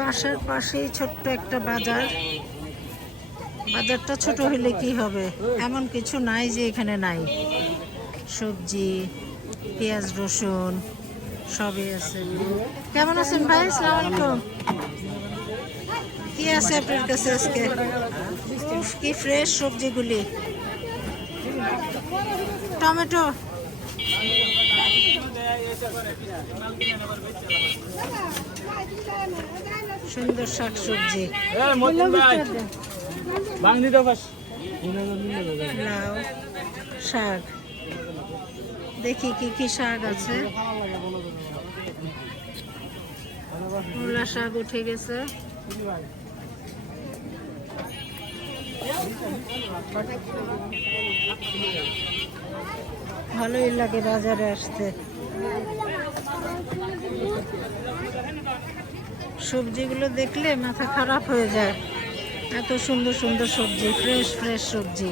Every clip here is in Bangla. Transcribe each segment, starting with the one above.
বাসার পাশেই ছোট্ট একটা বাজার। বাজারটা ছোট হলে কি হবে, এমন কিছু নাই যে এখানে নাই। সবজি, পেঁয়াজ, রসুন সবই আছে। কেমন আছেন ভাই? আসসালামু আলাইকুম। কি আছে আপনার কাছে আজকে? উফ, কি ফ্রেশ সবজিগুলি। টমেটো, সুন্দর শাক সবজি, লাউ শাক। দেখি কি কি শাক আছে। মূলা শাক উঠে গেছে। ভালোই লাগে বাজারে আসতে। সবজিগুলো দেখলে মাথা খারাপ হয়ে যায়, এত সুন্দর সুন্দর সবজি, ফ্রেশ ফ্রেশ সবজি।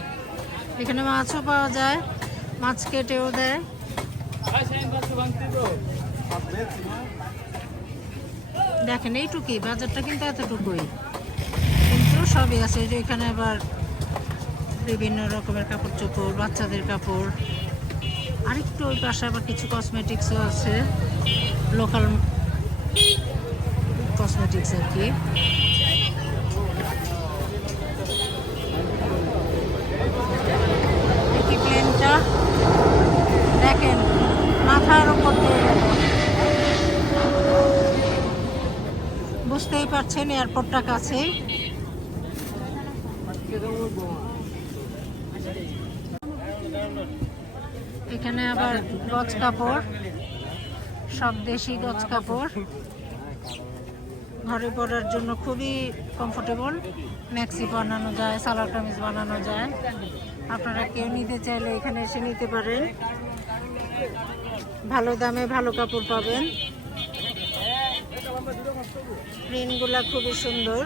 এখানে মাছও পাওয়া যায়, মাছ কেটেও দেয়। দেখেন এইটুকুই বাজারটা, কিন্তু এতটুকুই, কিন্তু সবই আছে। যে এখানে আবার বিভিন্ন রকমের কাপড় চোপড়, বাচ্চাদের কাপড়। আরেকটু ওই পাশে আবার কিছু কসমেটিক্সও আছে, লোকাল কসমেটিক্স আর কি। দেখি প্লেনটা, দেখেন মাথার উপর দিয়ে গেল। বুঝতেই পারছেন এয়ারপোর্টটা কাছেই। এখানে আবার গজ কাপড়, সব দেশি গজ কাপড়, ঘরে পরার জন্য খুবই কমফোর্টেবল। ম্যাক্সি বানানো যায়, সালোয়ার কামিজ বানানো যায়। আপনারা কেউ নিতে চাইলে এখানে এসে নিতে পারেন। ভালো দামে ভালো কাপড় পাবেন। প্রিন্টগুলা খুবই সুন্দর।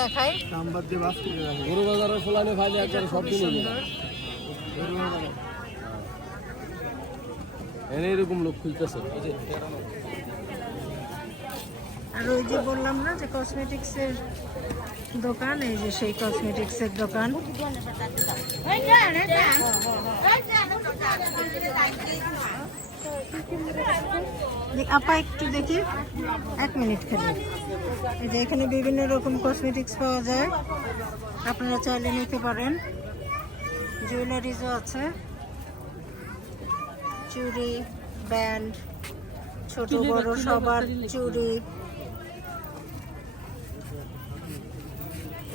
দেখাই এরকম লোক খুলতেছে। আর ওই যে বললাম না যে কসমেটিক্সের দোকান, এই যে সেই কসমেটিক্সের দোকান। আপা একটু দেখি, 1 মিনিট খেলে। এই যে এখানে বিভিন্ন রকম কসমেটিক্স পাওয়া যায়, আপনারা চাইলে নিতে পারেন। জুয়েলারিজও আছে, চুড়ি, ব্যান্ড, ছোট বড় সবার চুড়ি,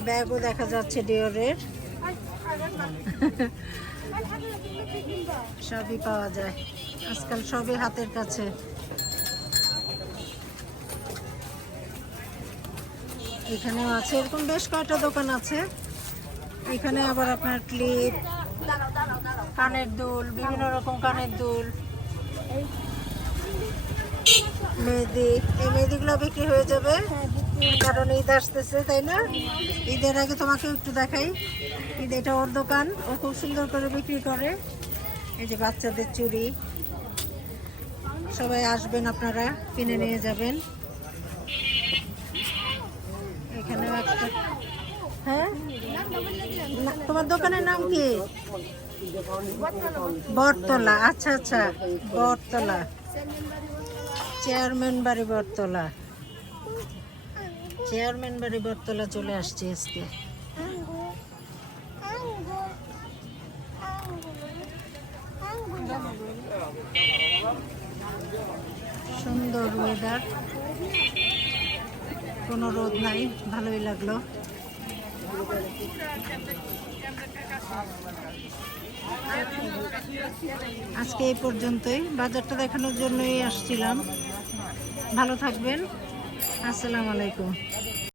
ব্যাগও দেখা যাচ্ছে ডিওরের। সবই পাওয়া যায় আজকাল, সবই হাতের কাছে। এখানেও আছে, এরকম বেশ কয়েকটা দোকান আছে। এখানে আবার আপনার ক্লিপ, কানের দুল, বিভিন্ন রকম কানের দুল, মেহেদি। এই মেহেদিগুলো বিক্রি হয়ে যাবে, কারণ ঈদ আসতেছে, তাই না? ঈদের আগে তোমাকে একটু দেখাই। ঈদ, এটা ওর দোকান, ও খুব সুন্দর করে বিক্রি করে। এই যে বাচ্চাদের চুড়ি, সবাই আসবেন, আপনারা কিনে নিয়ে যাবেন। এখানেও একটা, হ্যাঁ, তোমার দোকানের নাম কি? বটতলা। আচ্ছা আচ্ছা, বটতলা, চেয়ারম্যান বাড়ি বটতলা। চেয়ারম্যান বাড়ি বটতলা চলে আসছে আজকে। সুন্দর ওয়েদার, কোনো রোদ নাই, ভালোই লাগলো। আজকে এই পর্যন্তই, বাজারটা দেখানোর জন্যই আসছিলাম। ভালো থাকবেন, আসসালামু আলাইকুম।